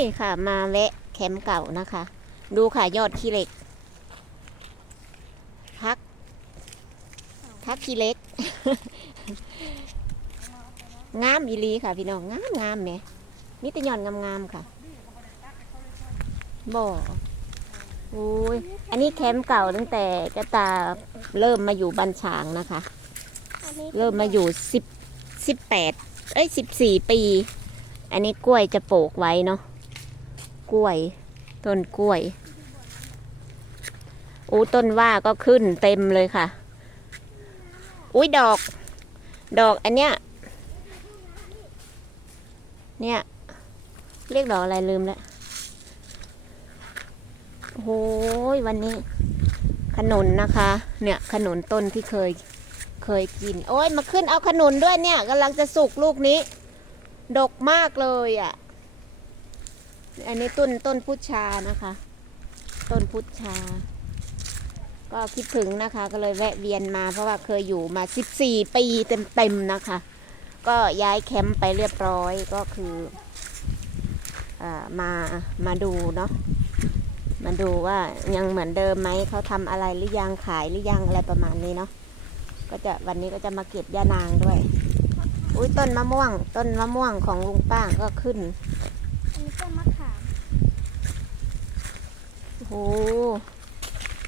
ยค่ะมาแวะแคมป์เก่านะคะ ดูค่ะยอดขี้เหล็ก พักพักขี้เหล็กงามอีลีค่ะพี่น้องงามงามแหมมีแต่ยอดงามๆค่ะบ่โอ้ยอันนี้แคมป์เก่าตั้งแต่กระตาเริ่มมาอยู่บันฉางนะคะนนเริ่มมาอยู่สิบสิบแปดเอ้ยสิบสี่ปี อันนี้กล้วยจะปลูกไว้เนาะ กล้วย ต้นกล้วยอู้ต้นว่าก็ขึ้นเต็มเลยค่ะ อุ้ยดอก ดอกอันเนี้ย เนี่ย เรียกดอกอะไรลืมแล้วโอ้โหวันนี้ ขนุนนะคะ เนี่ยขนุนต้นที่เคย เคยกิน โอ้ยมาขึ้นเอาขนุนด้วยเนี่ยกำลังจะสุกลูกนี้ ดกมากเลยอะ อันนี้ต้นต้นพุชานะคะ ต้นพุชา ก็คิดถึงนะคะ ก็เลยแวะเวียนมาเพราะว่าเคยอยู่มา 14 ปีเต็มๆนะคะ ก็ย้ายแคมป์ไปเรียบร้อยก็คืออมามาดูเนาะมาดูว่ายังเหมือนเดิมไหมเขาทำอะไรหรือยังขายหรือยังอะไรประมาณนี้เนาะก็จะวันนี้ก็จะมาเก็บย่านางด้วย อุ้ยต้นมะม่วง ต้นมะม่วงของลุงป้าก็ขึ้นอันนี้ต้นมะ โอ้โห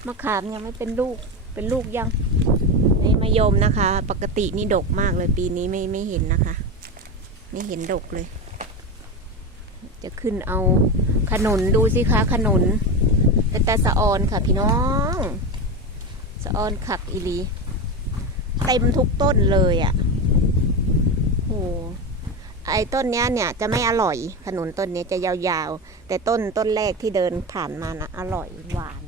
มะขามยังไม่เป็นลูกเป็นลูกยัง นี่มะยมนะคะ ปกตินี่ดกมากเลยปีนี้ไม่ไม่เห็นนะคะ ไม่เห็นดกเลย จะขึ้นเอาขนุนดูสิคะขนุนแต่แต่สะออนค่ะพี่น้อง สะออนขักอีลี เต็มทุกต้นเลยอะ่ะ ไอ้ต้นเนี้ยเนี่ยจะไม่อร่อยขนุนต้นเนี้ยจะยาวๆ แต่ต้นต้นแรกที่เดินผ่านมานะอร่อยหวาน